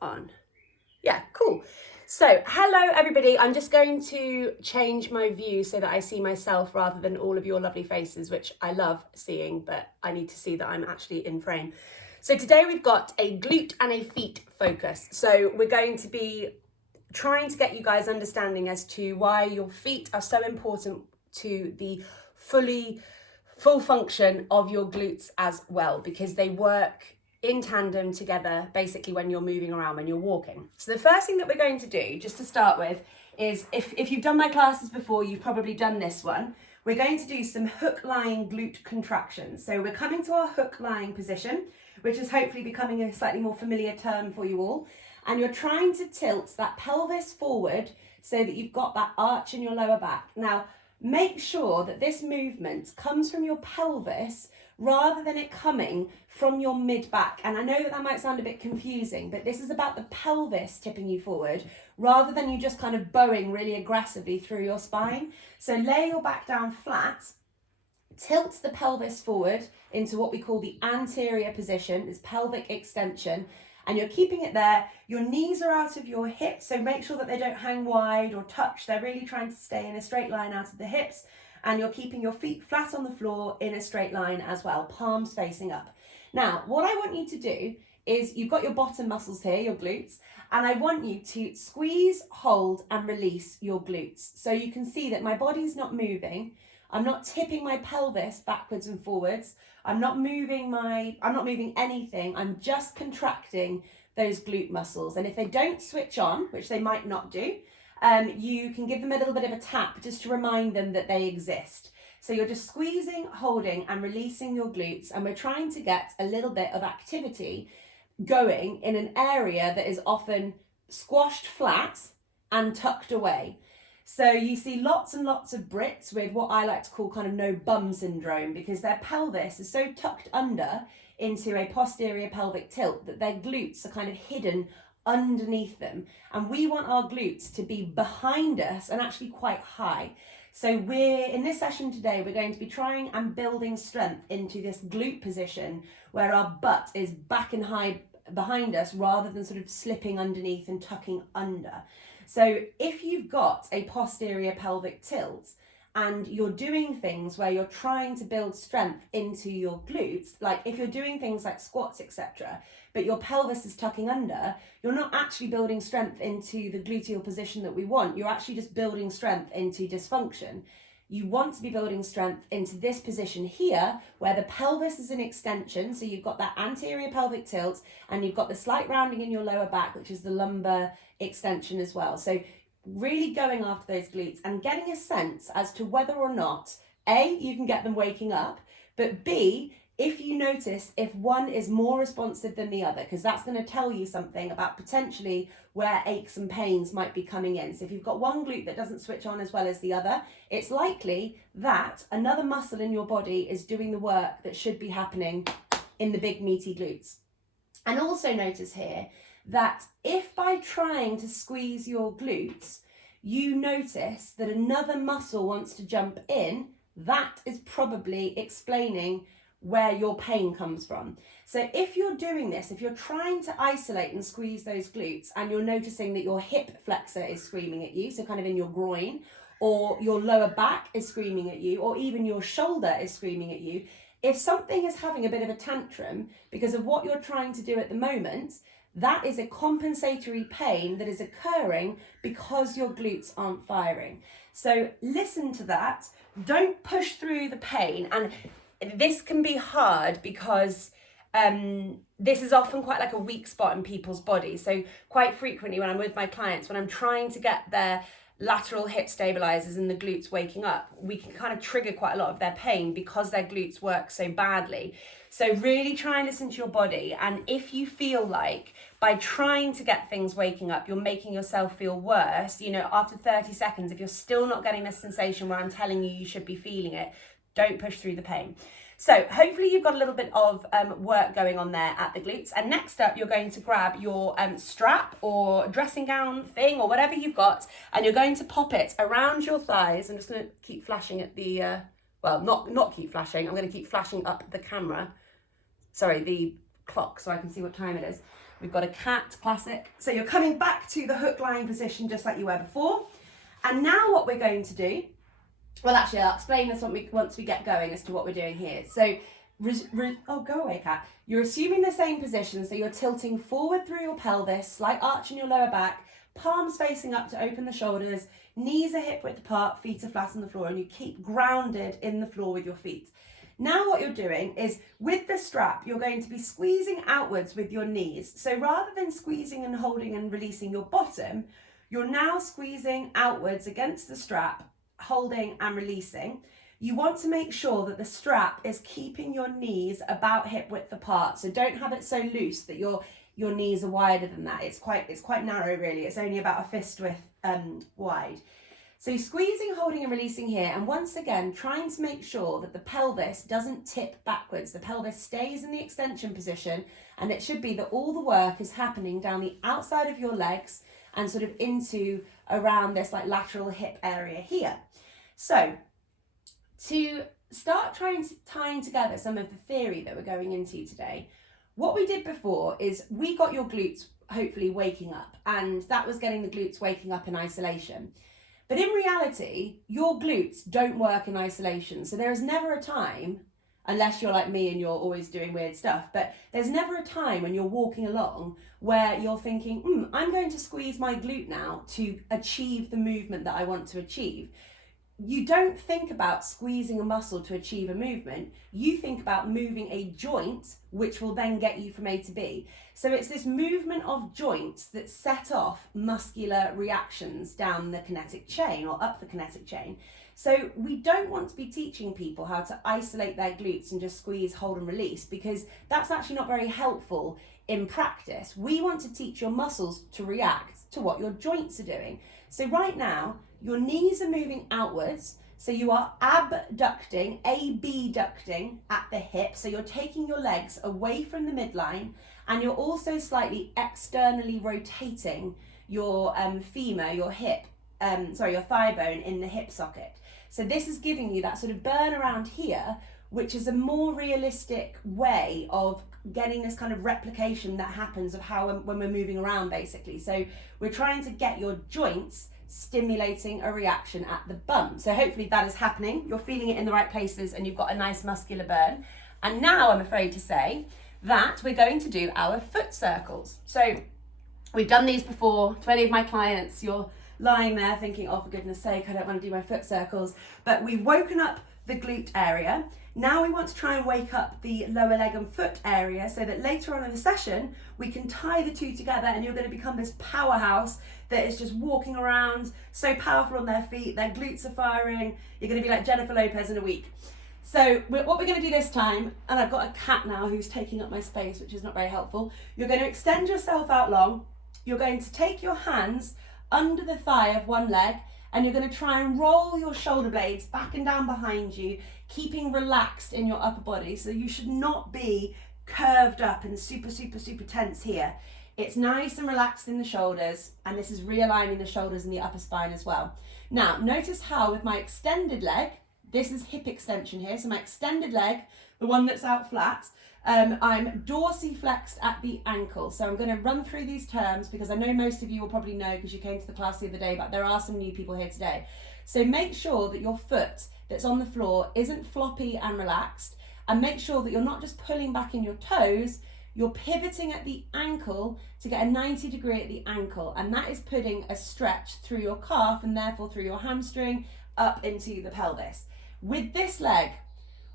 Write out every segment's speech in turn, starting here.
on. Yeah, cool. So, hello everybody. I'm just going to change my view so that I see myself rather than all of your lovely faces, which I love seeing, but I need to see that I'm actually in frame. So today we've got a glute and a feet focus. So we're going to be trying to get you guys understanding as to why your feet are so important to the full function of your glutes as well, because they work in tandem together basically when you're moving around, when you're walking. So the first thing that we're going to do, just to start with, is if you've done my classes before, you've probably done this one. We're going to do some hook lying glute contractions. So we're coming to our hook lying position, which is hopefully becoming a slightly more familiar term for you all. And you're trying to tilt that pelvis forward so that you've got that arch in your lower back. Now, make sure that this movement comes from your pelvis rather than it coming from your mid-back. And I know that might sound a bit confusing, but this is about the pelvis tipping you forward rather than you just kind of bowing really aggressively through your spine. So lay your back down flat, tilt the pelvis forward into what we call the anterior position, this pelvic extension, and you're keeping it there. Your knees are out of your hips, so make sure that they don't hang wide or touch. They're really trying to stay in a straight line out of the hips, and you're keeping your feet flat on the floor in a straight line as well, palms facing up. Now, what I want you to do is you've got your bottom muscles here, your glutes, and I want you to squeeze, hold, and release your glutes. So you can see that my body's not moving. I'm not tipping my pelvis backwards and forwards. I'm not moving anything. I'm just contracting those glute muscles. And if they don't switch on, which they might not do, you can give them a little bit of a tap just to remind them that they exist. So you're just squeezing, holding, and releasing your glutes. And we're trying to get a little bit of activity going in an area that is often squashed flat and tucked away. So you see lots and lots of Brits with what I like to call kind of no bum syndrome, because their pelvis is so tucked under into a posterior pelvic tilt that their glutes are kind of hidden underneath them. And we want our glutes to be behind us and actually quite high. So in this session today, we're going to be trying and building strength into this glute position where our butt is back and high behind us rather than sort of slipping underneath and tucking under. So if you've got a posterior pelvic tilt and you're doing things where you're trying to build strength into your glutes, like if you're doing things like squats, etc., but your pelvis is tucking under, you're not actually building strength into the gluteal position that we want. You're actually just building strength into dysfunction. You want to be building strength into this position here, where the pelvis is an extension. So you've got that anterior pelvic tilt and you've got the slight rounding in your lower back, which is the lumbar extension as well. So really going after those glutes and getting a sense as to whether or not, A, you can get them waking up, but B, if you notice if one is more responsive than the other, because that's going to tell you something about potentially where aches and pains might be coming in. So if you've got one glute that doesn't switch on as well as the other, it's likely that another muscle in your body is doing the work that should be happening in the big meaty glutes. And also notice here that if by trying to squeeze your glutes, you notice that another muscle wants to jump in, that is probably explaining where your pain comes from. So if you're doing this, if you're trying to isolate and squeeze those glutes and you're noticing that your hip flexor is screaming at you, so kind of in your groin, or your lower back is screaming at you, or even your shoulder is screaming at you, if something is having a bit of a tantrum because of what you're trying to do at the moment, that is a compensatory pain that is occurring because your glutes aren't firing. So listen to that. Don't push through the pain. And this can be hard because this is often quite like a weak spot in people's bodies. So quite frequently when I'm with my clients, when I'm trying to get their lateral hip stabilizers and the glutes waking up, we can kind of trigger quite a lot of their pain because their glutes work so badly. So really try and listen to your body. And if you feel like by trying to get things waking up, you're making yourself feel worse, after 30 seconds, if you're still not getting this sensation where I'm telling you should be feeling it, don't push through the pain. So hopefully you've got a little bit of work going on there at the glutes. And next up, you're going to grab your strap or dressing gown thing or whatever you've got, and you're going to pop it around your thighs. I'm just going to keep flashing at the, not keep flashing. I'm going to keep flashing up the camera. Sorry, the clock, so I can see what time it is. We've got a cat, classic. So you're coming back to the hook lying position just like you were before. And now what we're going to do, well, actually, I'll explain this once we get going as to what we're doing here. So, oh, go away, cat. You're assuming the same position, so you're tilting forward through your pelvis, slight arch in your lower back, palms facing up to open the shoulders, knees are hip width apart, feet are flat on the floor, and you keep grounded in the floor with your feet. Now what you're doing is, with the strap, you're going to be squeezing outwards with your knees. So rather than squeezing and holding and releasing your bottom, you're now squeezing outwards against the strap, holding and releasing. You want to make sure that the strap is keeping your knees about hip width apart. So don't have it so loose that your knees are wider than that. It's quite narrow really. It's only about a fist width wide. So squeezing, holding and releasing here, and once again trying to make sure that the pelvis doesn't tip backwards. The pelvis stays in the extension position, and it should be that all the work is happening down the outside of your legs and sort of into around this like lateral hip area here. So to start tying together some of the theory that we're going into today, what we did before is we got your glutes hopefully waking up, and that was getting the glutes waking up in isolation. But in reality, your glutes don't work in isolation. So there is never a time, unless you're like me and you're always doing weird stuff, but there's never a time when you're walking along where you're thinking, I'm going to squeeze my glute now to achieve the movement that I want to achieve. You don't think about squeezing a muscle to achieve a movement. You think about moving a joint, which will then get you from A to B. So it's this movement of joints that set off muscular reactions down the kinetic chain or up the kinetic chain. So we don't want to be teaching people how to isolate their glutes and just squeeze, hold and release, because that's actually not very helpful in practice. We want to teach your muscles to react to what your joints are doing. So right now, your knees are moving outwards, so you are abducting, abducting at the hip, so you're taking your legs away from the midline, and you're also slightly externally rotating your femur, your hip, your thigh bone in the hip socket. So this is giving you that sort of burn around here, which is a more realistic way of getting this kind of replication that happens of how when we're moving around basically. So we're trying to get your joints stimulating a reaction at the bum. So hopefully that is happening. You're feeling it in the right places and you've got a nice muscular burn. And now I'm afraid to say that we're going to do our foot circles. So we've done these before. To any of my clients, you're lying there thinking, oh, for goodness sake, I don't want to do my foot circles. But we've woken up the glute area. Now we want to try and wake up the lower leg and foot area so that later on in the session, we can tie the two together and you're going to become this powerhouse that is just walking around, so powerful on their feet, their glutes are firing. You're going to be like Jennifer Lopez in a week. So what we're going to do this time, and I've got a cat now who's taking up my space, which is not very helpful. You're going to extend yourself out long. You're going to take your hands under the thigh of one leg, and you're going to try and roll your shoulder blades back and down behind you, keeping relaxed in your upper body. So you should not be curved up and super tense here. It's nice and relaxed in the shoulders, and this is realigning the shoulders and the upper spine as well. Now, notice how with my extended leg, this is hip extension here, so my extended leg, the one that's out flat, I'm dorsiflexed at the ankle. So I'm going to run through these terms because I know most of you will probably know because you came to the class the other day, but there are some new people here today. So make sure that your foot that's on the floor isn't floppy and relaxed, and make sure that you're not just pulling back in your toes, you're pivoting at the ankle to get a 90 degree at the ankle, and that is putting a stretch through your calf and therefore through your hamstring up into the pelvis. With this leg,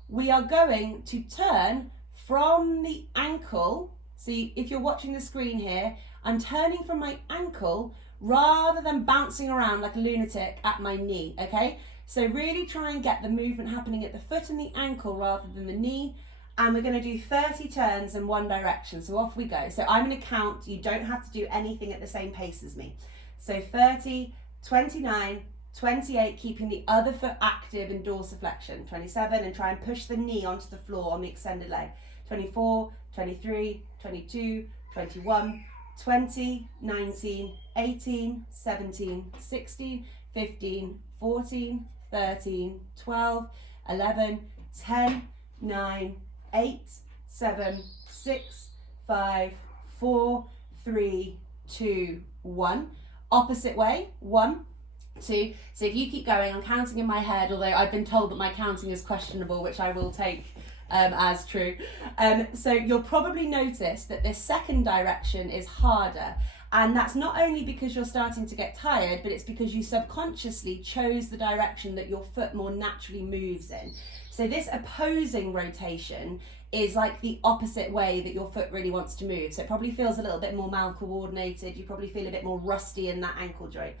we are going to turn from the ankle. So if you're watching the screen here, I'm turning from my ankle rather than bouncing around like a lunatic at my knee, okay? So really try and get the movement happening at the foot and the ankle rather than the knee. And we're going to do 30 turns in one direction. So off we go. So I'm going to count. You don't have to do anything at the same pace as me. So 30, 29, 28, keeping the other foot active in dorsiflexion. 27, and try and push the knee onto the floor on the extended leg. 24, 23, 22, 21, 20, 19, 18, 17, 16, 15, 14, 13, 12, 11, 10, 9, 8, 7, 6, 5, 4, 3, 2, 1. Opposite way, 1, 2. So if you keep going, I'm counting in my head, although I've been told that my counting is questionable, which I will take as true. So you'll probably notice that this second direction is harder. And that's not only because you're starting to get tired, but it's because you subconsciously chose the direction that your foot more naturally moves in. So this opposing rotation is like the opposite way that your foot really wants to move. So it probably feels a little bit more malcoordinated. You probably feel a bit more rusty in that ankle joint.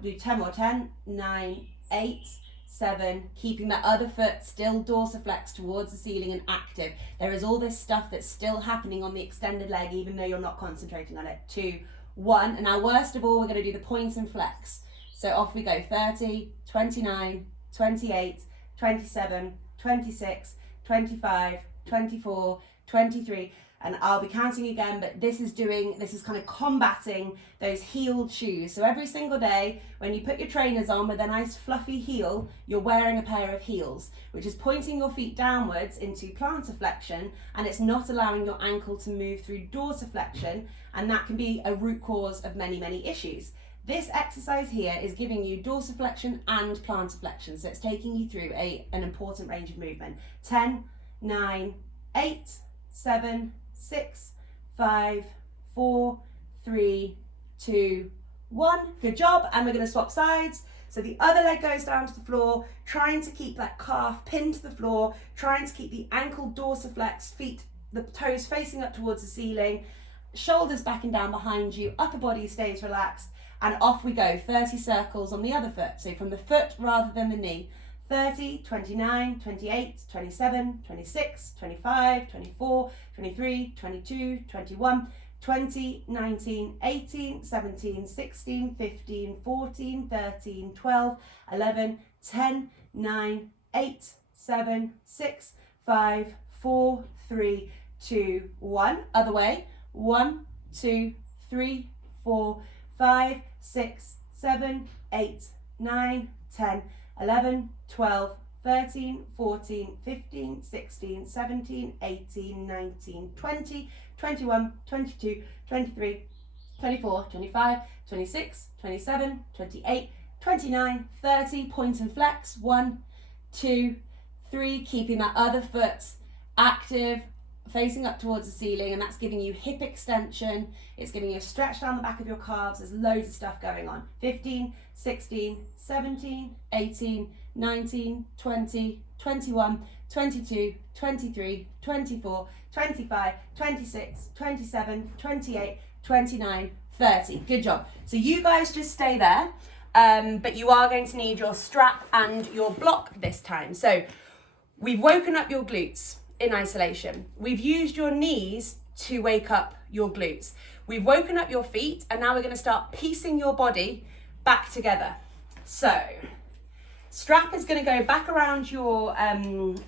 Do 10 more, 10, 9, 8, 7, keeping that other foot still dorsiflex towards the ceiling and active. There is all this stuff that's still happening on the extended leg, even though you're not concentrating on it. 2, 1, and now worst of all, we're going to do the point and flex. So off we go, 30, 29, 28, 27, 26, 25, 24, 23, and I'll be counting again, but this is kind of combating those heeled shoes. So every single day when you put your trainers on with a nice fluffy heel, you're wearing a pair of heels, which is pointing your feet downwards into plantar flexion, and it's not allowing your ankle to move through dorsiflexion, and that can be a root cause of many, many issues. This exercise here is giving you dorsiflexion and plantar flexion, so it's taking you through an important range of movement. 10, 9, 8, 7, 6, 5, 4, 3, 2, 1. Good job. And we're going to swap sides. So the other leg goes down to the floor, trying to keep that calf pinned to the floor, trying to keep the ankle dorsiflex, feet, the toes facing up towards the ceiling, shoulders back and down behind you, upper body stays relaxed, and off we go. 30 circles on the other foot. So from the foot rather than the knee. 30, 29, 28, 27, 26, 25, 24, 23, 22, 21, 20, 19, 18, 17, 16, 15, 14, 13, 12, 11, 10, 9, 8, 7, 6, 5, 4, 3, 2, 1. Other way. 1, 2, 3, 4, 5, 6, 7, 8, 9, 10, 11, 12, 13, 14, 15, 16, 17, 18, 19, 20, 21, 22, 23, 24, 25, 26, 27, 28, 29, 30, point and flex. 1, 2, 3, keeping that other foot active, facing up towards the ceiling, and that's giving you hip extension, it's giving you a stretch down the back of your calves. There's loads of stuff going on. 15, 16, 17, 18, 19, 20, 21, 22, 23, 24, 25, 26, 27, 28, 29, 30. Good job. So you guys just stay there, but you are going to need your strap and your block this time. So we've woken up your glutes in isolation. We've used your knees to wake up your glutes. We've woken up your feet, and now we're going to start piecing your body back together. So strap is going to go back around your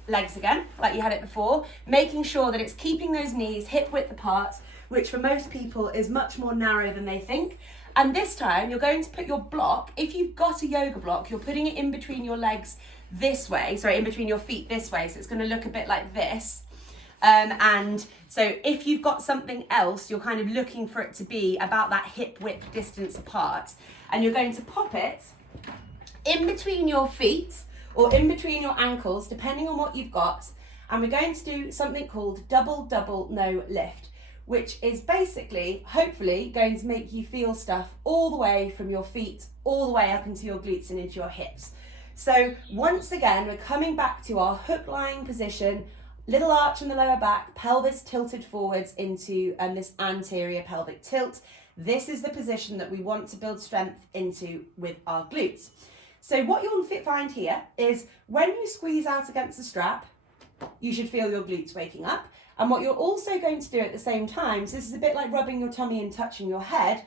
legs again, like you had it before, making sure that it's keeping those knees hip width apart, which for most people is much more narrow than they think. And this time you're going to put your block, if you've got a yoga block, you're putting it in between your legs this way, sorry, in between your feet this way, so it's going to look a bit like this. And so if you've got something else, you're kind of looking for it to be about that hip width distance apart, and you're going to pop it in between your feet or in between your ankles, depending on what you've got, and we're going to do something called double no lift, which is basically, hopefully, going to make you feel stuff all the way from your feet, all the way up into your glutes and into your hips. So once again, we're coming back to our hook lying position, little arch in the lower back, pelvis tilted forwards into this anterior pelvic tilt. This is the position that we want to build strength into with our glutes. So what you'll find here is when you squeeze out against the strap, you should feel your glutes waking up. And what you're also going to do at the same time, so this is a bit like rubbing your tummy and touching your head,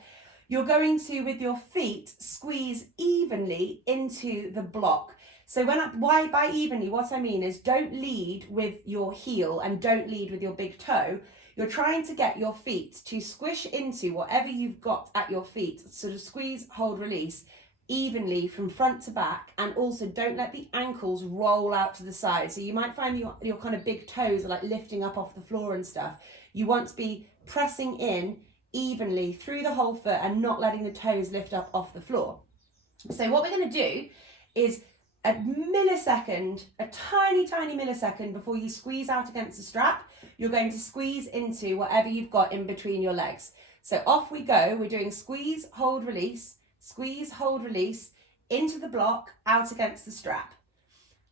you're going to, with your feet, squeeze evenly into the block. So by evenly, what I mean is don't lead with your heel and don't lead with your big toe. You're trying to get your feet to squish into whatever you've got at your feet, sort of squeeze, hold, release, evenly from front to back, and also don't let the ankles roll out to the side. So you might find your kind of big toes are like lifting up off the floor and stuff. You want to be pressing in evenly through the whole foot and not letting the toes lift up off the floor. So what we're going to do is a millisecond, a tiny millisecond before you squeeze out against the strap, you're going to squeeze into whatever you've got in between your legs. So off we go. We're doing squeeze, hold, release, squeeze, hold, release, into the block, out against the strap.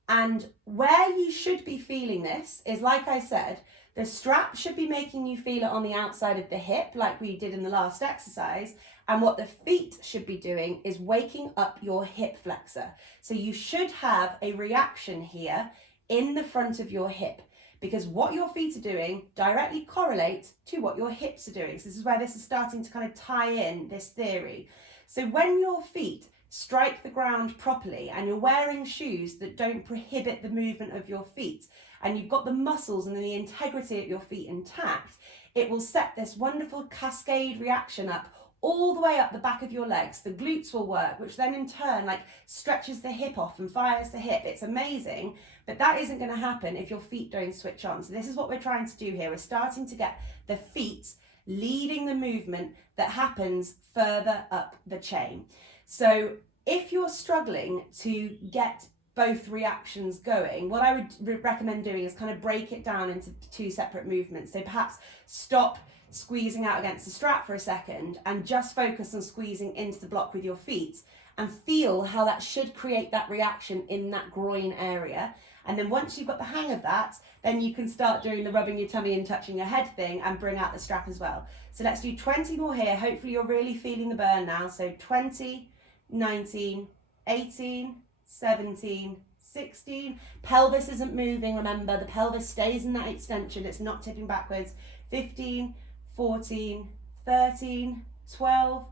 And where you should be feeling this is, like I said, the strap should be making you feel it on the outside of the hip, like we did in the last exercise. And what the feet should be doing is waking up your hip flexor. So you should have a reaction here in the front of your hip, because what your feet are doing directly correlates to what your hips are doing. So this is where this is starting to kind of tie in this theory. So when your feet strike the ground properly and you're wearing shoes that don't prohibit the movement of your feet, and you've got the muscles and the integrity of your feet intact, it will set this wonderful cascade reaction up all the way up the back of your legs. The glutes will work, which then in turn like stretches the hip off and fires the hip. It's amazing, but that isn't going to happen if your feet don't switch on. So this is what we're trying to do here. We're starting to get the feet leading the movement that happens further up the chain. So if you're struggling to get both reactions going, what I would recommend doing is kind of break it down into two separate movements. So perhaps stop squeezing out against the strap for a second and just focus on squeezing into the block with your feet and feel how that should create that reaction in that groin area. And then once you've got the hang of that, then you can start doing the rubbing your tummy and touching your head thing and bring out the strap as well. So let's do 20 more here. Hopefully you're really feeling the burn now. So 20, 19, 18, 17, 16. Pelvis isn't moving, remember, the pelvis stays in that extension, it's not tipping backwards. 15, 14, 13, 12,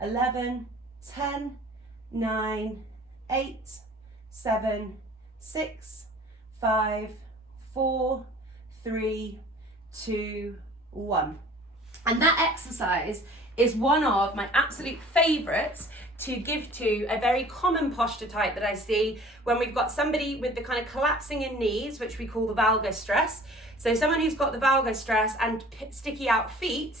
11, 10, 9, 8, 7, 6, 5, 4, 3, 2, 1. And that exercise is one of my absolute favourites to give to a very common posture type that I see when we've got somebody with the kind of collapsing in knees, which we call the valgus stress. So someone who's got the valgus stress and sticky out feet,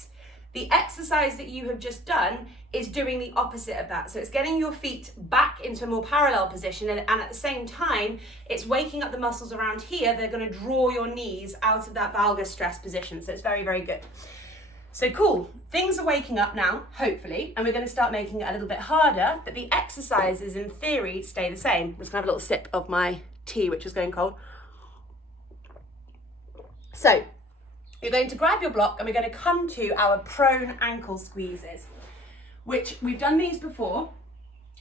the exercise that you have just done is doing the opposite of that. So it's getting your feet back into a more parallel position, and at the same time, it's waking up the muscles around here. They're going to draw your knees out of that valgus stress position. So it's very, very good. So cool, things are waking up now, hopefully, and we're going to start making it a little bit harder, but the exercises in theory stay the same. I'm just going to have a little sip of my tea, which is going cold. So you're going to grab your block and we're going to come to our prone ankle squeezes, which we've done these before.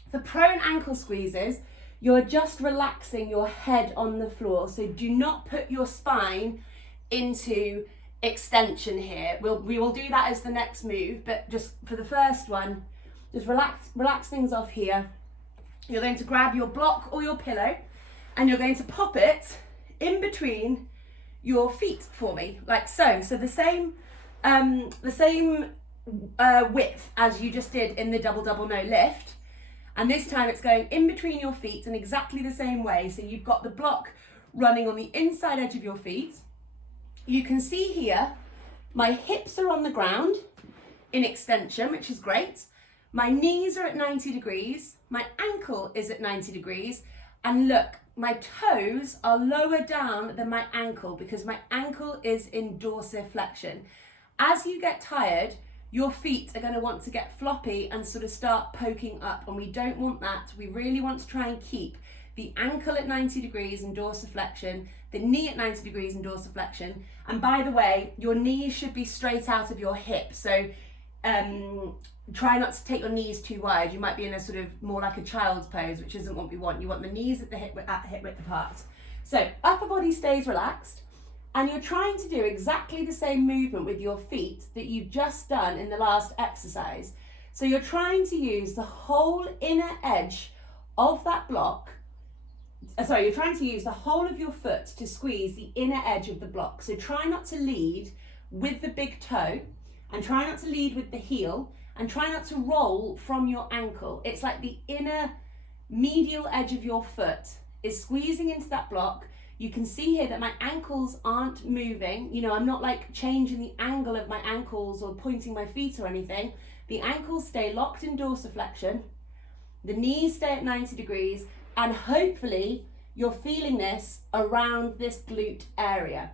For prone ankle squeezes, you're just relaxing your head on the floor. So do not put your spine into extension here. We will do that as the next move, but just for the first one, just relax things off here. You're going to grab your block or your pillow and you're going to pop it in between your feet for me, like so. So the same width as you just did in the double no lift, and this time it's going in between your feet in exactly the same way. So you've got the block running on the inside edge of your feet. You can see here, my hips are on the ground in extension, which is great. My knees are at 90 degrees. My ankle is at 90 degrees. And look, my toes are lower down than my ankle because my ankle is in dorsiflexion. As you get tired, your feet are going to want to get floppy and sort of start poking up. And we don't want that. We really want to try and keep the ankle at 90 degrees in dorsiflexion, the knee at 90 degrees in dorsiflexion. And by the way, your knees should be straight out of your hip. So try not to take your knees too wide. You might be in a sort of more like a child's pose, which isn't what we want. You want the knees at the hip width apart. So upper body stays relaxed, and you're trying to do exactly the same movement with your feet that you've just done in the last exercise. So you're trying to use the whole inner edge of that block. You're trying to use the whole of your foot to squeeze the inner edge of the block. So try not to lead with the big toe, and try not to lead with the heel, and try not to roll from your ankle. It's like the inner medial edge of your foot is squeezing into that block. You can see here that my ankles aren't moving. You know, I'm not like changing the angle of my ankles or pointing my feet or anything. The ankles stay locked in dorsiflexion. The knees stay at 90 degrees, and hopefully you're feeling this around this glute area.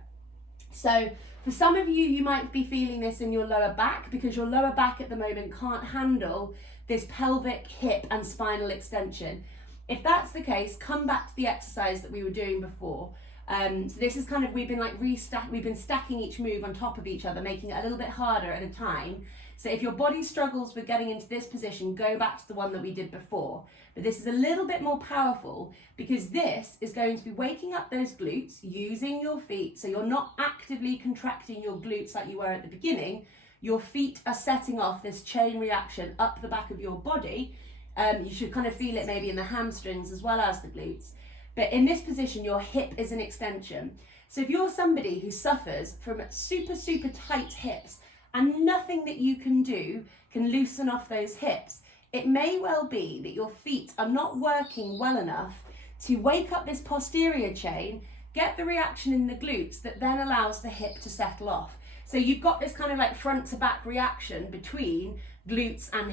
So for some of you, you might be feeling this in your lower back because your lower back at the moment can't handle this pelvic, hip and spinal extension. If that's the case, come back to the exercise that we were doing before. So this is kind of, we've been stacking each move on top of each other, making it a little bit harder at a time. So if your body struggles with getting into this position, go back to the one that we did before. But this is a little bit more powerful because this is going to be waking up those glutes using your feet. So you're not actively contracting your glutes like you were at the beginning. Your feet are setting off this chain reaction up the back of your body. You should kind of feel it maybe in the hamstrings as well as the glutes. But in this position, your hip is an extension. So if you're somebody who suffers from super, super tight hips and nothing that you can do can loosen off those hips, it may well be that your feet are not working well enough to wake up this posterior chain, get the reaction in the glutes that then allows the hip to settle off. So you've got this kind of like front to back reaction between glutes and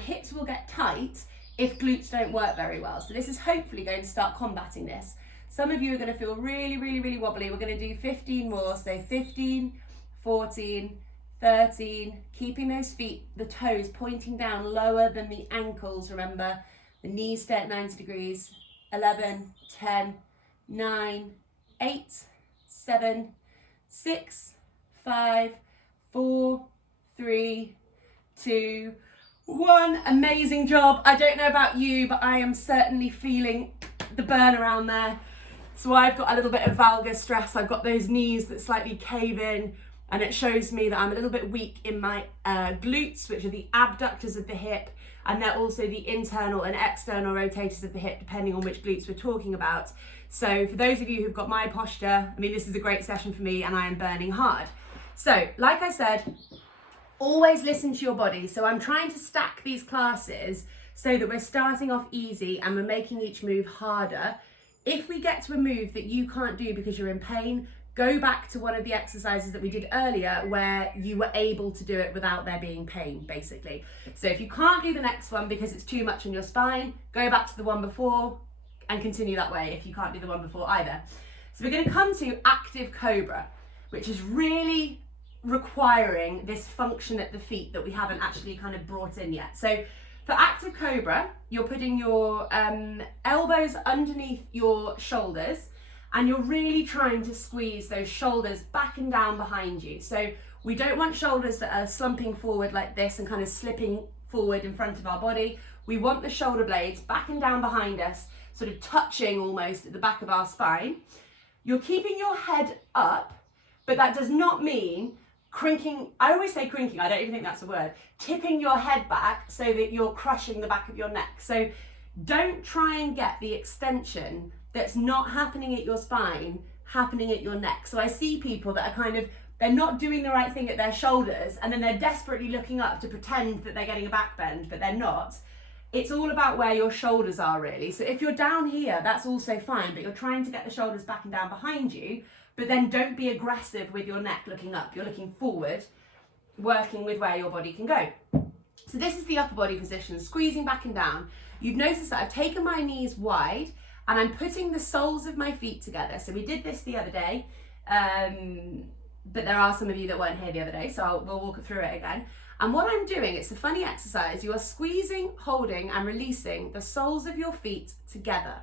hips will get tight if glutes don't work very well. So this is hopefully going to start combating this. Some of you are going to feel really, really, really wobbly. We're going to do 15 more. So 15, 14, 13, keeping those feet, the toes pointing down lower than the ankles. Remember, the knees stay at 90 degrees. 11, 10, 9, 8, 7, 6, 5, 4, 3, 2, 1. Amazing job. I don't know about you, but I am certainly feeling the burn around there. So I've got a little bit of valgus stress. I've got those knees that slightly cave in, and it shows me that I'm a little bit weak in my glutes, which are the abductors of the hip, and they're also the internal and external rotators of the hip, depending on which glutes we're talking about. So for those of you who've got my posture, I mean, this is a great session for me and I am burning hard. So like I said, always listen to your body. So I'm trying to stack these classes so that we're starting off easy and we're making each move harder. If we get to a move that you can't do because you're in pain, go back to one of the exercises that we did earlier where you were able to do it without there being pain, basically. So if you can't do the next one because it's too much on your spine, go back to the one before and continue that way if you can't do the one before either. So we're going to come to active cobra, which is really requiring this function at the feet that we haven't actually kind of brought in yet. So for active cobra, you're putting your elbows underneath your shoulders, and you're really trying to squeeze those shoulders back and down behind you. So we don't want shoulders that are slumping forward like this and kind of slipping forward in front of our body. We want the shoulder blades back and down behind us, sort of touching almost at the back of our spine. You're keeping your head up, but that does not mean crinking. I always say crinking, I don't even think that's a word. Tipping your head back so that you're crushing the back of your neck. So don't try and get the extension that's not happening at your spine happening at your neck. So I see people that are kind of, they're not doing the right thing at their shoulders, and then they're desperately looking up to pretend that they're getting a back bend, but they're not. It's all about where your shoulders are, really. So if you're down here, that's also fine, but you're trying to get the shoulders back and down behind you, but then don't be aggressive with your neck looking up. You're looking forward, working with where your body can go. So this is the upper body position, squeezing back and down. You've noticed that I've taken my knees wide and I'm putting the soles of my feet together. So we did this the other day, but there are some of you that weren't here the other day, so we'll walk through it again. And what I'm doing, it's a funny exercise. You are squeezing, holding and releasing the soles of your feet together.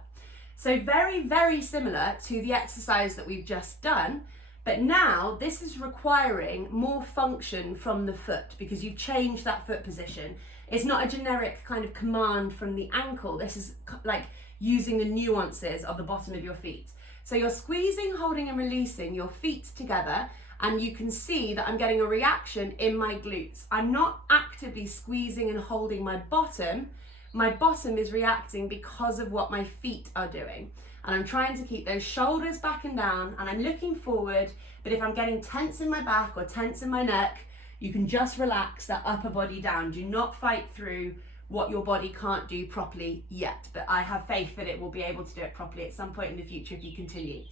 So very, very similar to the exercise that we've just done, but now this is requiring more function from the foot because you've changed that foot position. It's not a generic kind of command from the ankle. This is like using the nuances of the bottom of your feet. So you're squeezing, holding and releasing your feet together, and you can see that I'm getting a reaction in my glutes. I'm not actively squeezing and holding my bottom. My bottom is reacting because of what my feet are doing. And I'm trying to keep those shoulders back and down, and I'm looking forward, but if I'm getting tense in my back or tense in my neck, you can just relax that upper body down. Do not fight through what your body can't do properly yet, but I have faith that it will be able to do it properly at some point in the future if you continue.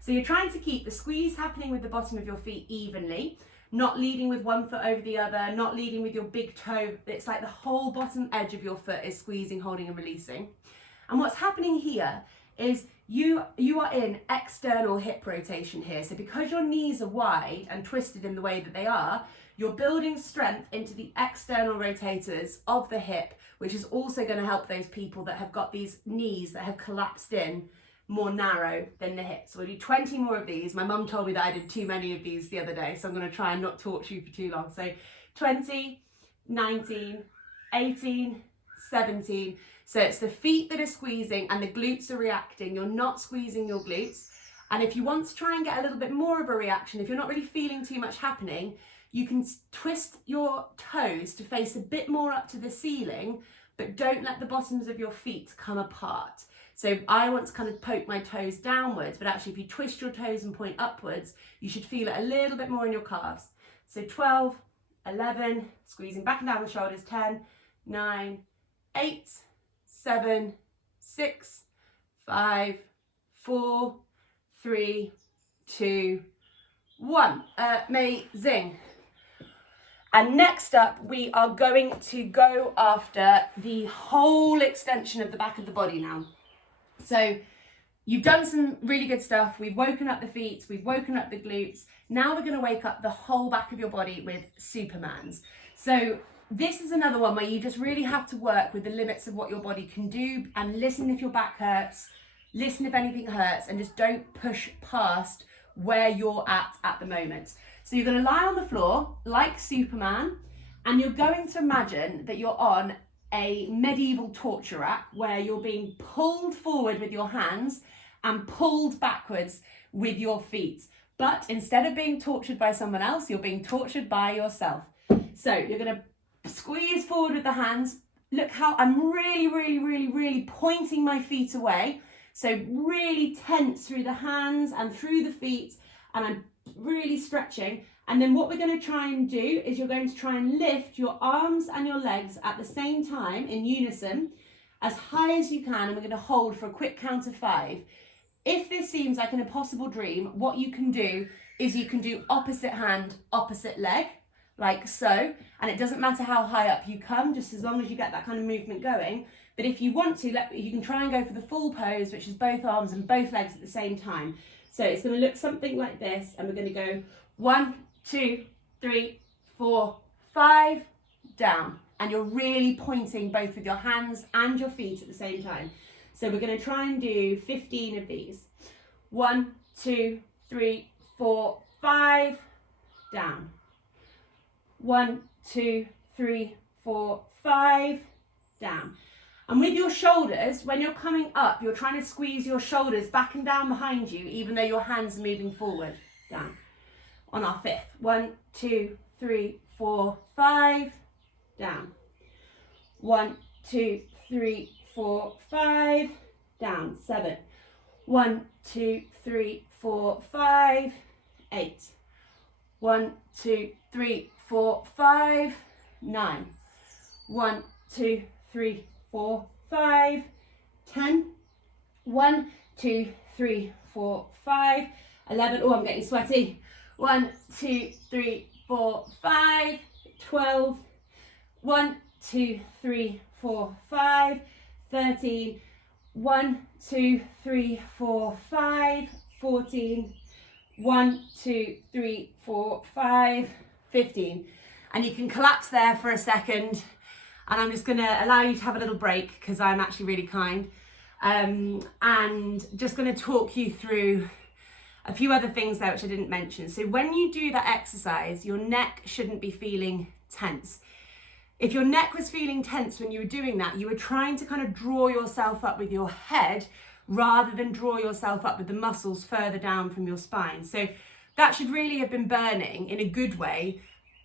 So you're trying to keep the squeeze happening with the bottom of your feet evenly, not leading with one foot over the other, not leading with your big toe. It's like the whole bottom edge of your foot is squeezing, holding and releasing. And what's happening here is you are in external hip rotation here. So because your knees are wide and twisted in the way that they are, you're building strength into the external rotators of the hip, which is also going to help those people that have got these knees that have collapsed in more narrow than the hips. So we'll do 20 more of these. My mum told me that I did too many of these the other day, so I'm going to try and not torture you for too long. So 20, 19, 18, 17. So it's the feet that are squeezing and the glutes are reacting. You're not squeezing your glutes. And if you want to try and get a little bit more of a reaction, if you're not really feeling too much happening, you can twist your toes to face a bit more up to the ceiling, but don't let the bottoms of your feet come apart. So I want to kind of poke my toes downwards, but actually if you twist your toes and point upwards, you should feel it a little bit more in your calves. So 12, 11, squeezing back and down the shoulders, 10, 9, 8, 7, 6, 5, 4, 3, 2, 1. Amazing. And next up, we are going to go after the whole extension of the back of the body now. So you've done some really good stuff. We've woken up the feet, we've woken up the glutes. Now we're going to wake up the whole back of your body with Supermans. So this is another one where you just really have to work with the limits of what your body can do and listen if your back hurts, listen if anything hurts, and just don't push past where you're at the moment. So you're going to lie on the floor like Superman, and you're going to imagine that you're on a medieval torture rack where you're being pulled forward with your hands and pulled backwards with your feet. But instead of being tortured by someone else, you're being tortured by yourself. So you're going to squeeze forward with the hands. Look how I'm really pointing my feet away. So really tense through the hands and through the feet, and I'm really stretching. And then what we're going to try and do is you're going to try and lift your arms and your legs at the same time in unison as high as you can, and we're going to hold for a quick count of 5. If this seems like an impossible dream, what you can do is you can do opposite hand, opposite leg, like so, and it doesn't matter how high up you come, just as long as you get that kind of movement going. But if you want to, you can try and go for the full pose, which is both arms and both legs at the same time. So it's going to look something like this, and we're going to go 1, 2, 3, 4, 5, down. And you're really pointing both with your hands and your feet at the same time. So we're going to try and do 15 of these. 1, 2, 3, 4, 5, down. 1, 2, 3, 4, 5, down. And with your shoulders, when you're coming up, you're trying to squeeze your shoulders back and down behind you, even though your hands are moving forward, down. On our 5th, 1, 2, 3, 4, 5, down. 1, 2, 3, 4, 5, down. 7. 1, 2, 3, 4, 5, 8. 1, 2, 3, 4, 5, 9. 1, 2, 3, 4, 5, 10. 1, 2, 3, 4, 5, 11. Oh, I'm getting sweaty. 1, 2, 3, 4, 5, 12. 1, 2, 3, 4, 5, 13. 1, 2, 3, 4, 5, 14. 1, 2, 3, 4, 5, 15. And you can collapse there for a second. And I'm just going to allow you to have a little break because I'm actually really kind. And just going to talk you through a few other things there which I didn't mention. So when you do that exercise, your neck shouldn't be feeling tense. If your neck was feeling tense when you were doing that, you were trying to kind of draw yourself up with your head rather than draw yourself up with the muscles further down from your spine. So that should really have been burning in a good way,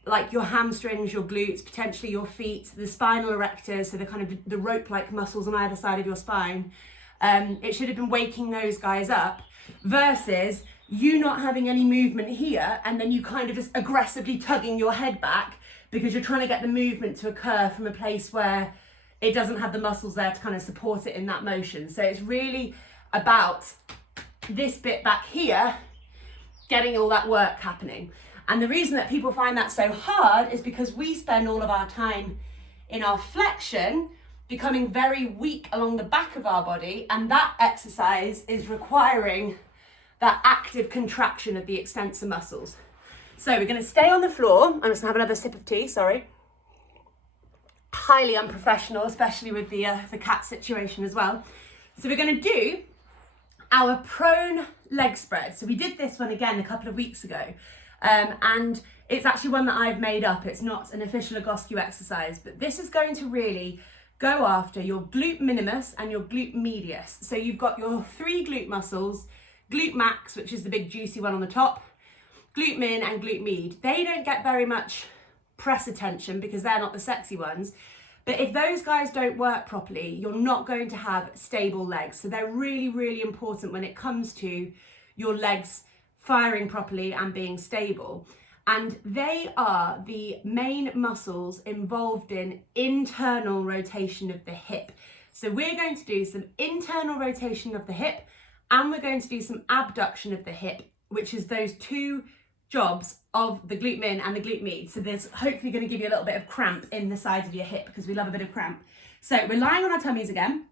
like your hamstrings, your glutes, potentially your feet, the spinal erectors, so the kind of the rope-like muscles on either side of your spine. It should have been waking those guys up versus you not having any movement here and then you kind of just aggressively tugging your head back because you're trying to get the movement to occur from a place where it doesn't have the muscles there to kind of support it in that motion. So it's really about this bit back here, getting all that work happening. And the reason that people find that so hard is because we spend all of our time in our flexion, becoming very weak along the back of our body, and that exercise is requiring that active contraction of the extensor muscles. So we're going to stay on the floor. I'm just going to have another sip of tea, sorry. Highly unprofessional, especially with the cat situation as well. So we're going to do our prone leg spread. So we did this one again a couple of weeks ago, and it's actually one that I've made up. It's not an official Egoscue exercise, but this is going to really go after your glute minimus and your glute medius. So you've got your 3 glute muscles, glute max, which is the big juicy one on the top, glute min and glute med. They don't get very much press attention because they're not the sexy ones. But if those guys don't work properly, you're not going to have stable legs. So they're really, really important when it comes to your legs firing properly and being stable. And they are the main muscles involved in internal rotation of the hip. So we're going to do some internal rotation of the hip, and we're going to do some abduction of the hip, which is those 2 jobs of the glute min and the glute med. So there's hopefully going to give you a little bit of cramp in the sides of your hip because we love a bit of cramp. So we're lying on our tummies again,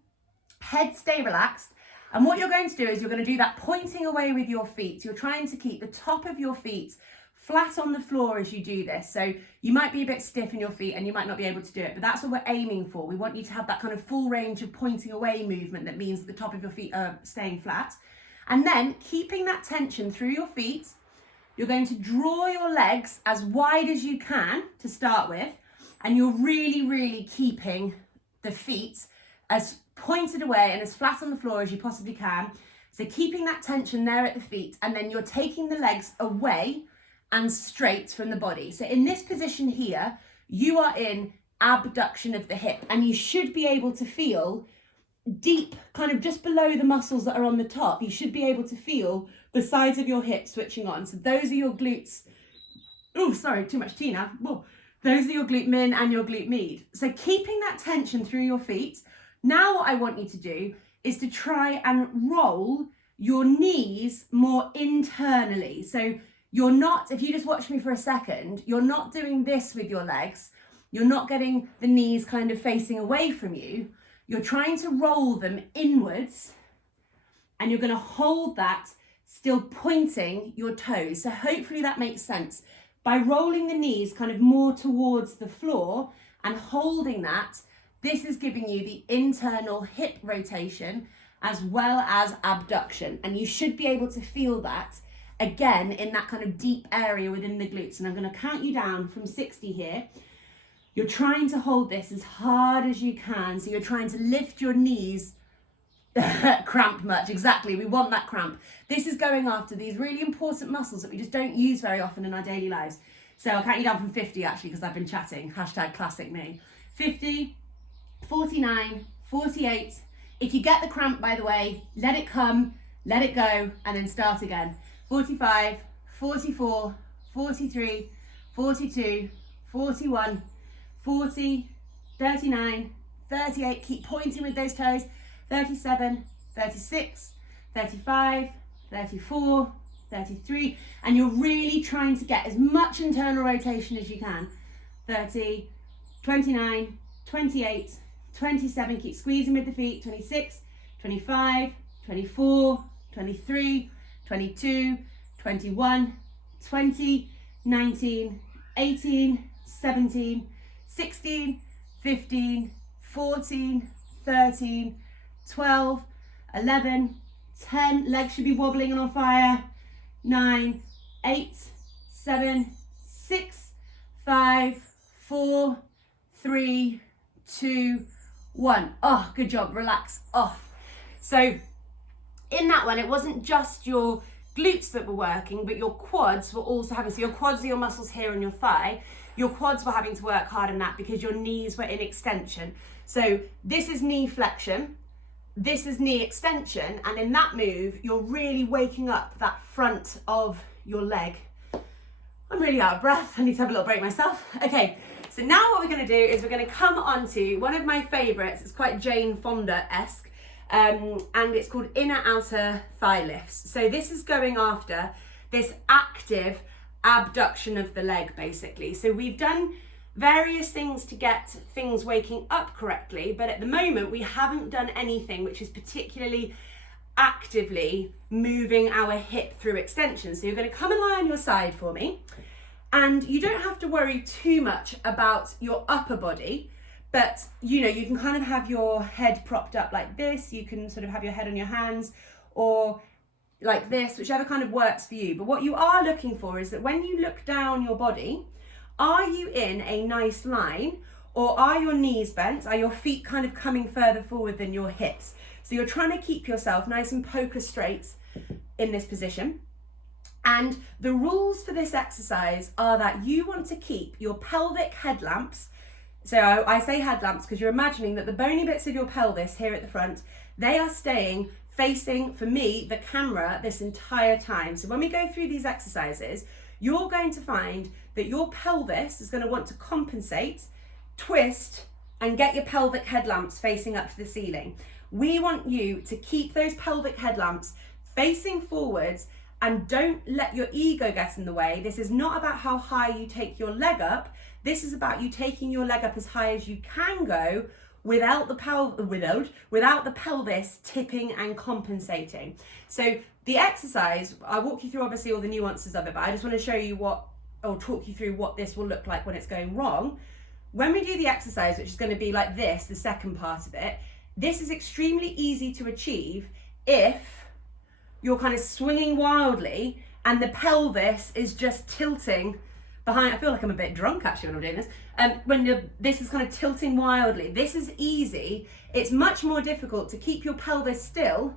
head stay relaxed. And what you're going to do is you're going to do that pointing away with your feet. You're trying to keep the top of your feet flat on the floor as you do this. So you might be a bit stiff in your feet and you might not be able to do it, but that's what we're aiming for. We want you to have that kind of full range of pointing away movement that means that the top of your feet are staying flat. And then keeping that tension through your feet, you're going to draw your legs as wide as you can to start with, and you're really, really keeping the feet as pointed away and as flat on the floor as you possibly can. So keeping that tension there at the feet, and then you're taking the legs away and straight from the body. So in this position here, you are in abduction of the hip, and you should be able to feel deep, kind of just below the muscles that are on the top. You should be able to feel the sides of your hips switching on. So those are your glutes. Oh, sorry, too much tea now. Whoa. Those are your glute min and your glute med. So keeping that tension through your feet. Now what I want you to do is to try and roll your knees more internally. So you're not, if you just watch me for a second, you're not doing this with your legs. You're not getting the knees kind of facing away from you. You're trying to roll them inwards, and you're going to hold that still pointing your toes. So hopefully that makes sense. By rolling the knees kind of more towards the floor and holding that, this is giving you the internal hip rotation as well as abduction. And you should be able to feel that again in that kind of deep area within the glutes. And I'm going to count you down from 60 here. You're trying to hold this as hard as you can. So you're trying to lift your knees, cramp much, exactly. We want that cramp. This is going after these really important muscles that we just don't use very often in our daily lives. So I'll count you down from 50 actually, because I've been chatting. Hashtag classic me. 50, 49, 48. If you get the cramp, by the way, let it come, let it go, and then start again. 45, 44, 43, 42, 41, 40, 39, 38, keep pointing with those toes, 37, 36, 35, 34, 33, and you're really trying to get as much internal rotation as you can. 30, 29, 28, 27, keep squeezing with the feet, 26, 25, 24, 23, 22, 21, 20, 19, 18, 17, 16, 15, 14, 13, 12, 11, 10, legs should be wobbling and on fire, 9, 8, 7, 6, 5, 4, 3, 2, 1. Oh, good job, relax, off. So in that one, it wasn't just your glutes that were working, but your quads were also having, so your quads are your muscles here on your thigh, your quads were having to work hard in that because your knees were in extension. So this is knee flexion, this is knee extension, and in that move, you're really waking up that front of your leg. I'm really out of breath, I need to have a little break myself. Okay, so now what we're gonna do is we're gonna come on to one of my favorites. It's quite Jane Fonda-esque. and it's called inner outer thigh lifts. So this is going after this active abduction of the leg, basically. So we've done various things to get things waking up correctly, but at the moment we haven't done anything which is particularly actively moving our hip through extension. So you're going to come and lie on your side for me, and you don't have to worry too much about your upper body, but you know, you can kind of have your head propped up like this, you can sort of have your head on your hands, or like this, whichever kind of works for you. But what you are looking for is that when you look down your body, are you in a nice line, or are your knees bent? Are your feet kind of coming further forward than your hips? So you're trying to keep yourself nice and poker straight in this position. And the rules for this exercise are that you want to keep your pelvic headlamps. So I say headlamps because you're imagining that the bony bits of your pelvis here at the front, they are staying facing, for me, the camera this entire time. So when we go through these exercises, you're going to find that your pelvis is going to want to compensate, twist, and get your pelvic headlamps facing up to the ceiling. We want you to keep those pelvic headlamps facing forwards, and don't let your ego get in the way. This is not about how high you take your leg up. This is about you taking your leg up as high as you can go without the pelvis tipping and compensating. So the exercise, I'll walk you through obviously all the nuances of it, but I just want to show you talk you through what this will look like when it's going wrong. When we do the exercise, which is going to be like this, the second part of it, this is extremely easy to achieve if you're kind of swinging wildly and the pelvis is just tilting behind. I feel like I'm a bit drunk actually when I'm doing this. This is kind of tilting wildly. This is easy. It's much more difficult to keep your pelvis still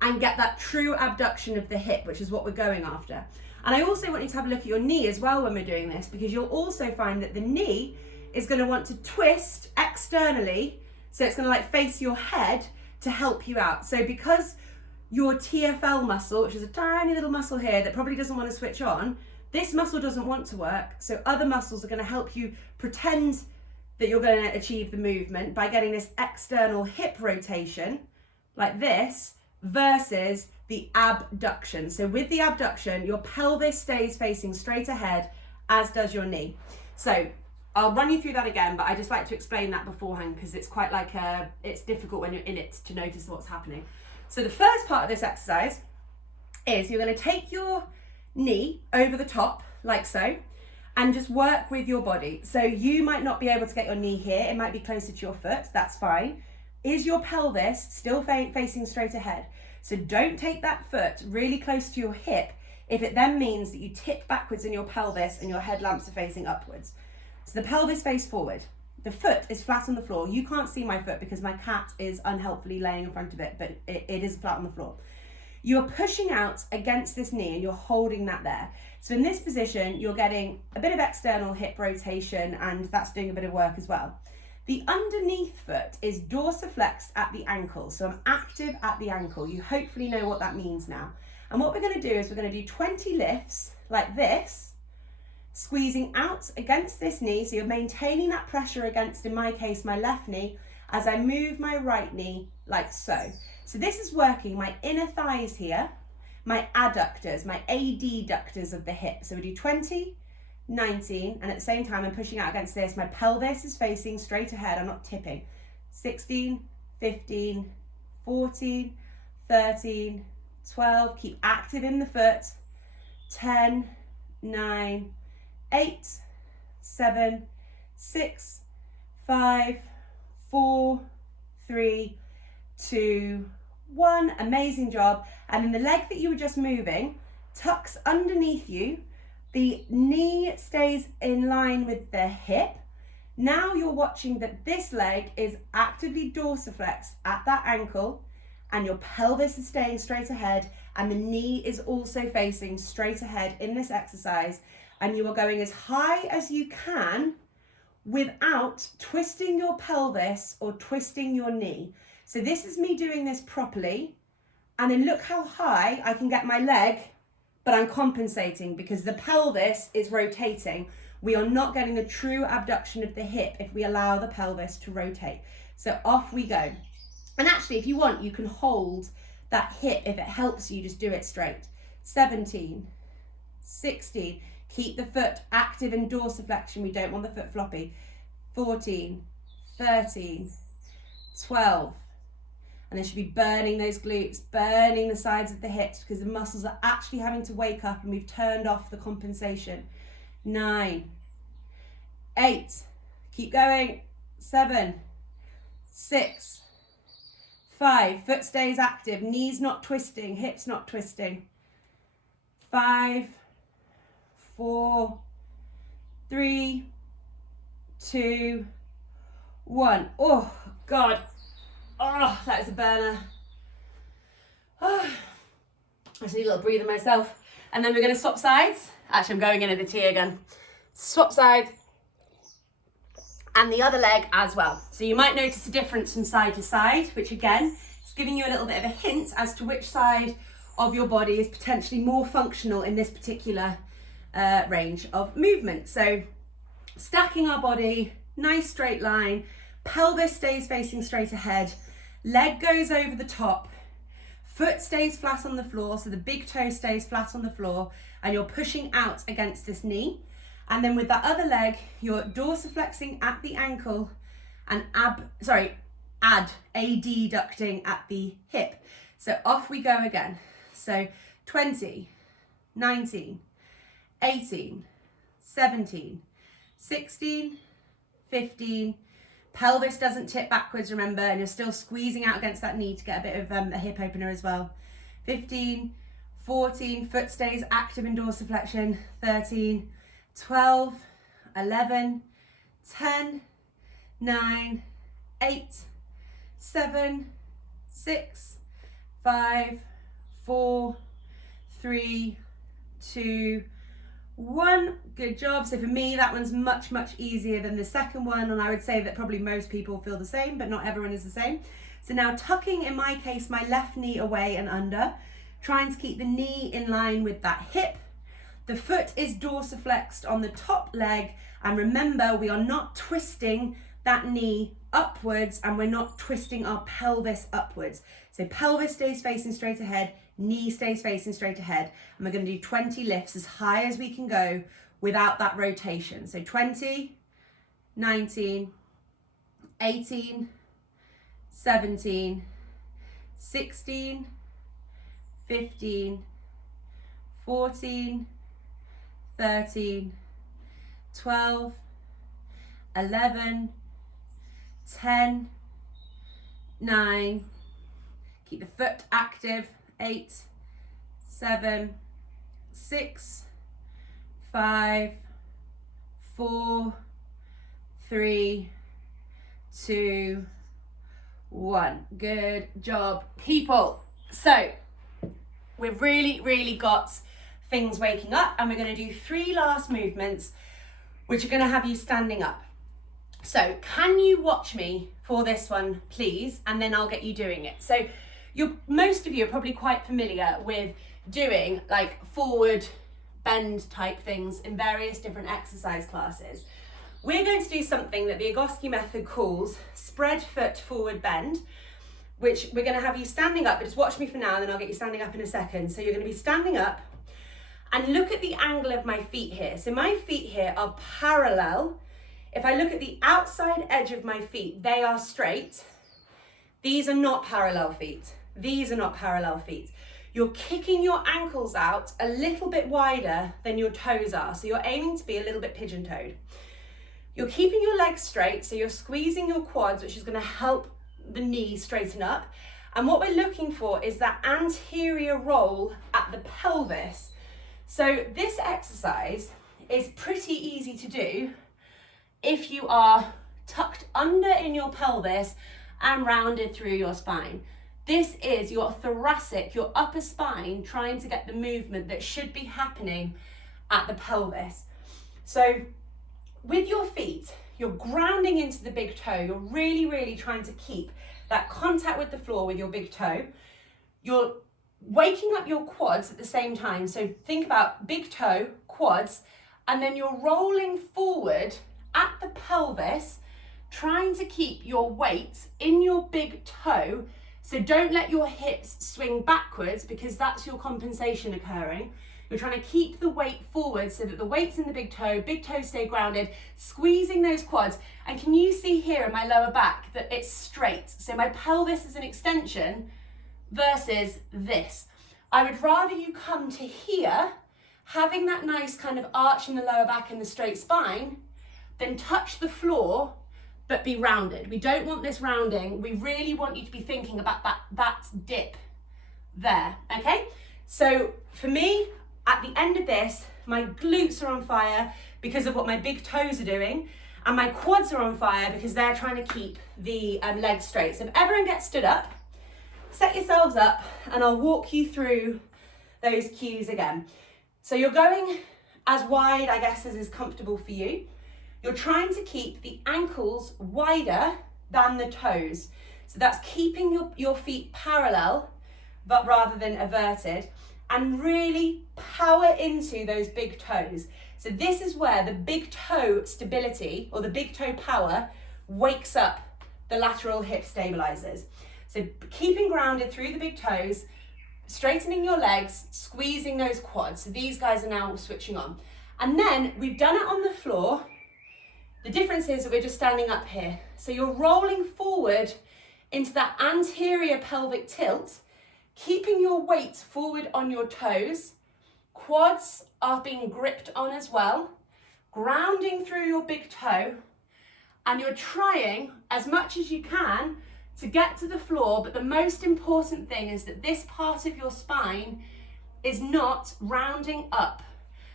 and get that true abduction of the hip, which is what we're going after. And I also want you to have a look at your knee as well when we're doing this, because you'll also find that the knee is going to want to twist externally. So it's going to like face your head to help you out. So because your TFL muscle, which is a tiny little muscle here that probably doesn't want to switch on, this muscle doesn't want to work. So other muscles are going to help you pretend that you're going to achieve the movement by getting this external hip rotation like this versus the abduction. So with the abduction, your pelvis stays facing straight ahead, as does your knee. So I'll run you through that again, but I just like to explain that beforehand because it's quite like it's difficult when you're in it to notice what's happening. So the first part of this exercise is you're going to take your knee over the top like so and just work with your body. So you might not be able to get your knee here, it might be closer to your foot, that's fine. Is your pelvis still facing straight ahead? So don't take that foot really close to your hip if it then means that you tip backwards in your pelvis and your headlamps are facing upwards. So the pelvis face forward, the foot is flat on the floor. You can't see my foot because my cat is unhelpfully laying in front of it, but it is flat on the floor. You're pushing out against this knee and you're holding that there. So in this position, you're getting a bit of external hip rotation and that's doing a bit of work as well. The underneath foot is dorsiflexed at the ankle. So I'm active at the ankle. You hopefully know what that means now. And what we're going to do is we're going to do 20 lifts like this, squeezing out against this knee. So you're maintaining that pressure against, in my case, my left knee, as I move my right knee like so. So this is working my inner thighs here, my adductors, my adductors of the hip. So we do 20, 19, and at the same time I'm pushing out against this. My pelvis is facing straight ahead, I'm not tipping. 16, 15, 14, 13, 12, keep active in the foot. 10, 9, 8, 7, 6, 5, 4, 3, 2, 1. Amazing job. And then the leg that you were just moving tucks underneath you. The knee stays in line with the hip. Now you're watching that this leg is actively dorsiflexed at that ankle and your pelvis is staying straight ahead and the knee is also facing straight ahead in this exercise, and you are going as high as you can without twisting your pelvis or twisting your knee. So this is me doing this properly, and then look how high I can get my leg, but I'm compensating because the pelvis is rotating. We are not getting a true abduction of the hip if we allow the pelvis to rotate. So off we go. And actually, if you want, you can hold that hip. If it helps you, just do it straight. 17, 16, keep the foot active in dorsiflexion. We don't want the foot floppy. 14, 13, 12. And then should be burning those glutes, burning the sides of the hips, because the muscles are actually having to wake up and we've turned off the compensation. 9, 8, keep going. 7, 6, 5, foot stays active, knees not twisting, hips not twisting. 5, 4, 3, 2, 1. Oh, God. Oh, that is a burner. Oh, I just need a little breather myself. And then we're going to swap sides. Actually, I'm going in at the T again. Swap side. And the other leg as well. So you might notice a difference from side to side, which again, is giving you a little bit of a hint as to which side of your body is potentially more functional in this particular range of movement. So stacking our body, nice straight line, pelvis stays facing straight ahead, leg goes over the top, foot stays flat on the floor, so the big toe stays flat on the floor, and you're pushing out against this knee. And then with that other leg, you're dorsiflexing at the ankle and adducting at the hip. So off we go again. So 20, 19, 18, 17, 16, 15, pelvis doesn't tip backwards, remember, and you're still squeezing out against that knee to get a bit of a hip opener as well. 15, 14, foot stays active in dorsiflexion. 13, 12, 11, 10, 9, 8, 7, 6, 5, 4, 3, 2, 1. Good job. So for me, that one's much, much easier than the second one. And I would say that probably most people feel the same, but not everyone is the same. So now tucking, in my case, my left knee away and under, trying to keep the knee in line with that hip. The foot is dorsiflexed on the top leg. And remember, we are not twisting that knee upwards and we're not twisting our pelvis upwards. So pelvis stays facing straight ahead, knee stays facing straight ahead. And we're going to do 20 lifts as high as we can go without that rotation. So 20, 19, 18, 17, 16, 15, 14, 13, 12, 11, 10, 9, keep the foot active, 8, 7, 6, 5, 4, 3, 2, 1. Good job, people. So we've really got things waking up, and we're going to do 3 last movements which are going to have you standing up. So can you watch me for this one, please? And then I'll get you doing it. So most of you are probably quite familiar with doing like forward bend type things in various different exercise classes. We're going to do something that the Egoscue method calls spread foot forward bend, which we're going to have you standing up, but just watch me for now and then I'll get you standing up in a second. So you're going to be standing up and look at the angle of my feet here. So my feet here are parallel. If I look at the outside edge of my feet, they are straight. These are not parallel feet. These are not parallel feet. You're kicking your ankles out a little bit wider than your toes are. So you're aiming to be a little bit pigeon-toed. You're keeping your legs straight, so you're squeezing your quads, which is going to help the knee straighten up. And what we're looking for is that anterior roll at the pelvis. So this exercise is pretty easy to do if you are tucked under in your pelvis and rounded through your spine. This is your thoracic, your upper spine, trying to get the movement that should be happening at the pelvis. So with your feet, you're grounding into the big toe. You're really trying to keep that contact with the floor with your big toe. You're waking up your quads at the same time. So think about big toe, quads, and then you're rolling forward at the pelvis, trying to keep your weight in your big toe. So don't let your hips swing backwards because that's your compensation occurring. You're trying to keep the weight forward so that the weight's in the big toe stay grounded, squeezing those quads. And can you see here in my lower back that it's straight? So my pelvis is an extension versus this. I would rather you come to here, having that nice kind of arch in the lower back and the straight spine, than touch the floor, but be rounded. We don't want this rounding. We really want you to be thinking about that dip there, okay? So for me, at the end of this, my glutes are on fire because of what my big toes are doing, and my quads are on fire because they're trying to keep the legs straight. So if everyone gets stood up, set yourselves up, and I'll walk you through those cues again. So you're going as wide, I guess, as is comfortable for you. You're trying to keep the ankles wider than the toes. So that's keeping your feet parallel, but rather than averted, and really power into those big toes. So this is where the big toe stability, or the big toe power, wakes up the lateral hip stabilizers. So keeping grounded through the big toes, straightening your legs, squeezing those quads. So these guys are now switching on. And then we've done it on the floor. The difference is that we're just standing up here. So you're rolling forward into that anterior pelvic tilt, keeping your weight forward on your toes. Quads are being gripped on as well, grounding through your big toe, and you're trying as much as you can to get to the floor. But the most important thing is that this part of your spine is not rounding up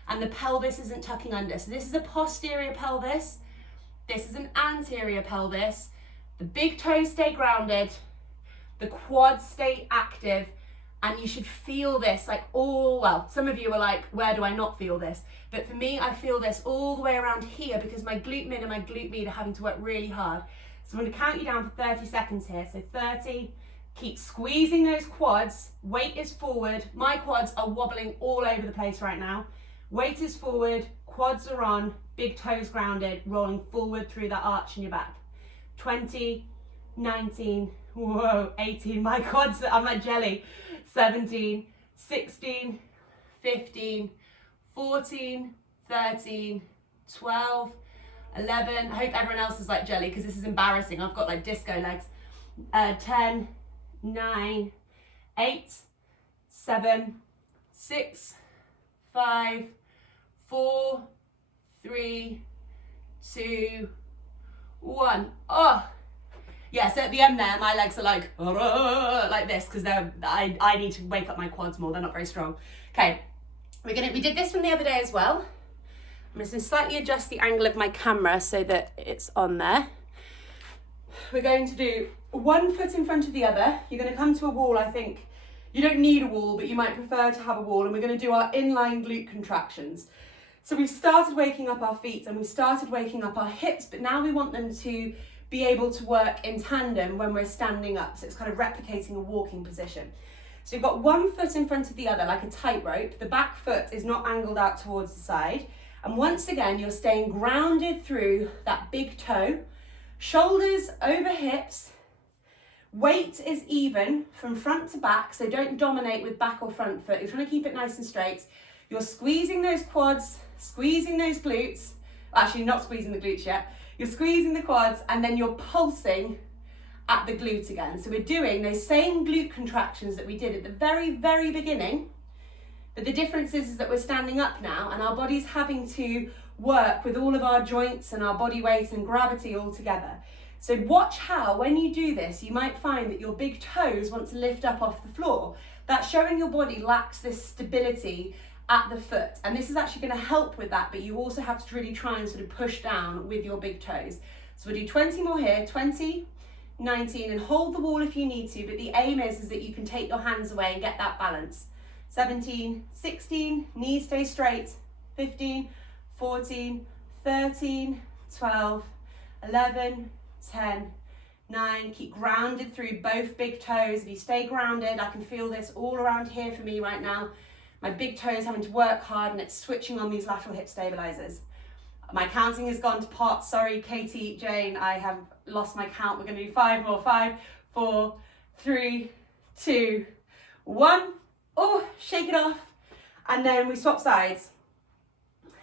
and the pelvis isn't tucking under. So this is a posterior pelvis. This is an anterior pelvis. The big toes stay grounded, the quads stay active, and you should feel this like well, some of you are like, where do I not feel this? But for me, I feel this all the way around here because my glute mid and my glute med are having to work really hard. So I'm going to count you down for 30 seconds here. So 30, keep squeezing those quads, weight is forward. My quads are wobbling all over the place right now. Weight is forward, quads are on, big toes grounded, rolling forward through that arch in your back. 20, 19, whoa, 18, my quads, I'm like jelly. 17, 16, 15, 14, 13, 12, 11. I hope everyone else is like jelly because this is embarrassing. I've got like disco legs. 10, 9, 8, 7, 6, 5, 4, 3, 2, 1. Oh, yeah, so at the end there, my legs are like this because I need to wake up my quads more. They're not very strong. Okay, we did this one the other day as well. I'm just going to slightly adjust the angle of my camera so that it's on there. We're going to do one foot in front of the other. You're going to come to a wall, I think. You don't need a wall, but you might prefer to have a wall. And we're going to do our inline glute contractions. So we've started waking up our feet and we've started waking up our hips, but now we want them to be able to work in tandem when we're standing up. So it's kind of replicating a walking position. So you've got one foot in front of the other like a tightrope. The back foot is not angled out towards the side. And once again, you're staying grounded through that big toe, shoulders over hips. Weight is even from front to back, so don't dominate with back or front foot. You're trying to keep it nice and straight. You're squeezing those quads, squeezing those glutes. Actually, not squeezing the glutes yet. You're squeezing the quads and then you're pulsing at the glute again. So we're doing those same glute contractions that we did at the very, very beginning. But the difference is that we're standing up now and our body's having to work with all of our joints and our body weight and gravity all together. So watch how, when you do this, you might find that your big toes want to lift up off the floor. That's showing your body lacks this stability at the foot. And this is actually going to help with that, but you also have to really try and sort of push down with your big toes. So we'll do 20 more here, 20, 19, and hold the wall if you need to, but the aim is that you can take your hands away and get that balance. 17, 16, knees stay straight, 15, 14, 13, 12, 11, 10, 9, keep grounded through both big toes. If you stay grounded, I can feel this all around here for me right now. My big toe is having to work hard and it's switching on these lateral hip stabilizers. My counting has gone to pot. Sorry, Katie, Jane, I have lost my count. We're going to do 5 more. 5, 4, 3, 2, 1. Oh, shake it off. And then we swap sides.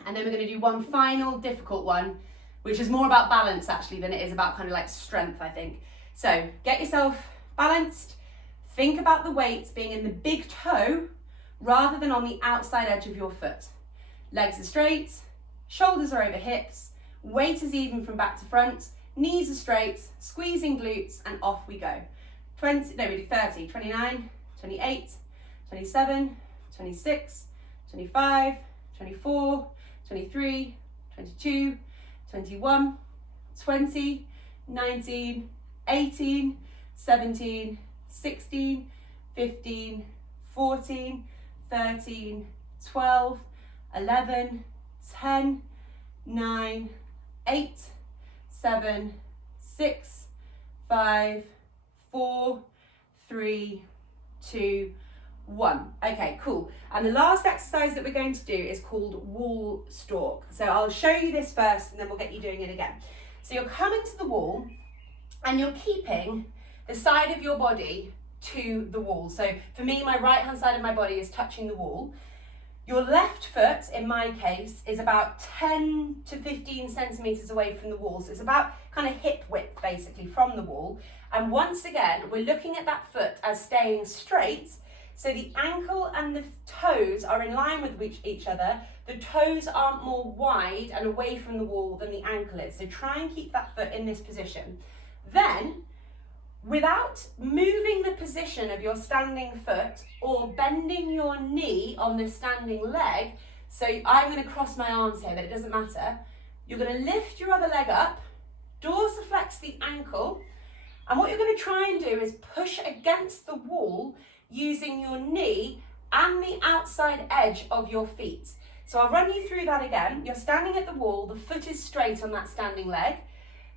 And then we're going to do one final difficult one, which is more about balance actually than it is about kind of like strength, I think. So get yourself balanced. Think about the weights being in the big toe rather than on the outside edge of your foot. Legs are straight, shoulders are over hips, weight is even from back to front, knees are straight, squeezing glutes, and off we go. We do 30, 29, 28, 27, 26, 25, 24, 23, 22, 21, 20, 19, 18, 17, 16, 15, 14, 13, 12, 11, 10, 9, 8, 7, 6, 5, 4, 3, 2, 1. Okay, cool. And the last exercise that we're going to do is called wall stalk. So I'll show you this first and then we'll get you doing it again. So you're coming to the wall and you're keeping the side of your body to the wall. So for me, my right hand side of my body is touching the wall. Your left foot, in my case, is about 10 to 15 centimeters away from the wall. So it's about kind of hip width, basically, from the wall. And once again, we're looking at that foot as staying straight. So the ankle and the toes are in line with each other. The toes aren't more wide and away from the wall than the ankle is. So try and keep that foot in this position. Then, without moving the position of your standing foot or bending your knee on the standing leg, so I'm going to cross my arms here, but it doesn't matter. You're going to lift your other leg up, dorsiflex the ankle, and what you're going to try and do is push against the wall using your knee and the outside edge of your feet. So I'll run you through that again. You're standing at the wall, the foot is straight on that standing leg.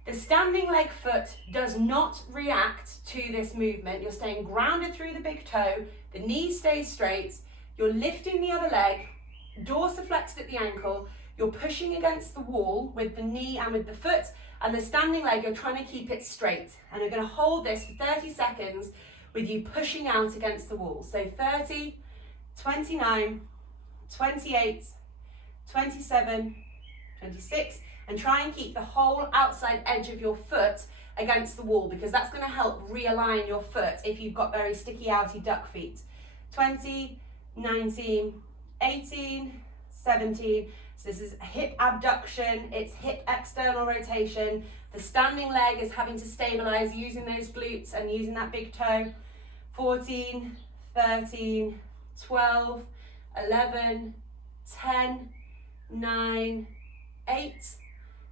The standing leg foot does not react to this movement. You're staying grounded through the big toe, the knee stays straight, you're lifting the other leg, dorsiflexed at the ankle, you're pushing against the wall with the knee and with the foot, and the standing leg, you're trying to keep it straight. And you're going to hold this for 30 seconds with you pushing out against the wall. So 30, 29, 28, 27, 26, and try and keep the whole outside edge of your foot against the wall, because that's going to help realign your foot if you've got very sticky outy duck feet. 20, 19, 18, 17. So this is hip abduction, it's hip external rotation. The standing leg is having to stabilize using those glutes and using that big toe. 14, 13, 12, 11, 10, 9, 8,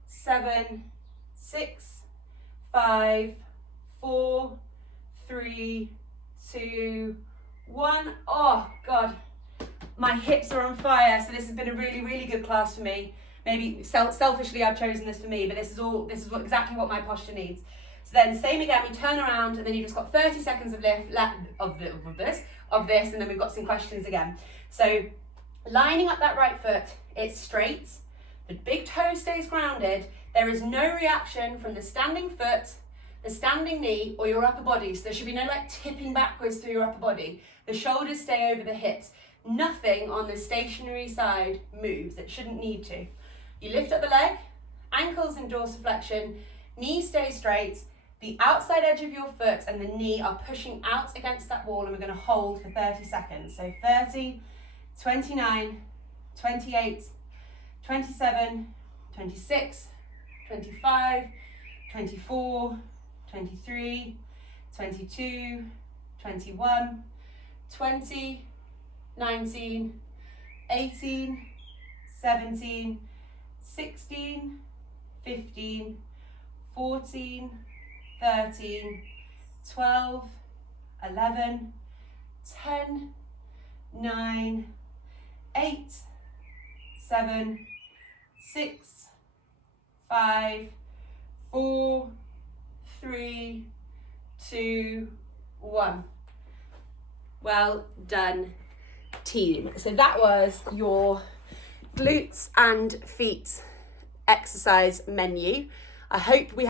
7, 6, 5, 4, 3, 2, 1. Oh God, my hips are on fire. So this has been a really, really good class for me. Maybe selfishly I've chosen this for me, but this is exactly what my posture needs. So then same again, we turn around and then you've just got 30 seconds of this, and then we've got some questions again. So lining up that right foot, it's straight. The big toe stays grounded. There is no reaction from the standing foot, the standing knee, or your upper body. So there should be no like tipping backwards through your upper body. The shoulders stay over the hips. Nothing on the stationary side moves. It shouldn't need to. You lift up the leg, ankles in dorsiflexion, knee stays straight. The outside edge of your foot and the knee are pushing out against that wall, and we're going to hold for 30 seconds. So 30, 29, 28, 27, 26, 25, 24, 23, 22, 21, 20, 19, 18, 17, 16, 15, 14, 13, 12, 11, 10, 9, 8, 7, 6, 5, 4, 3, 2, 1. Well done, team. So that was your glutes and feet exercise menu. I hope we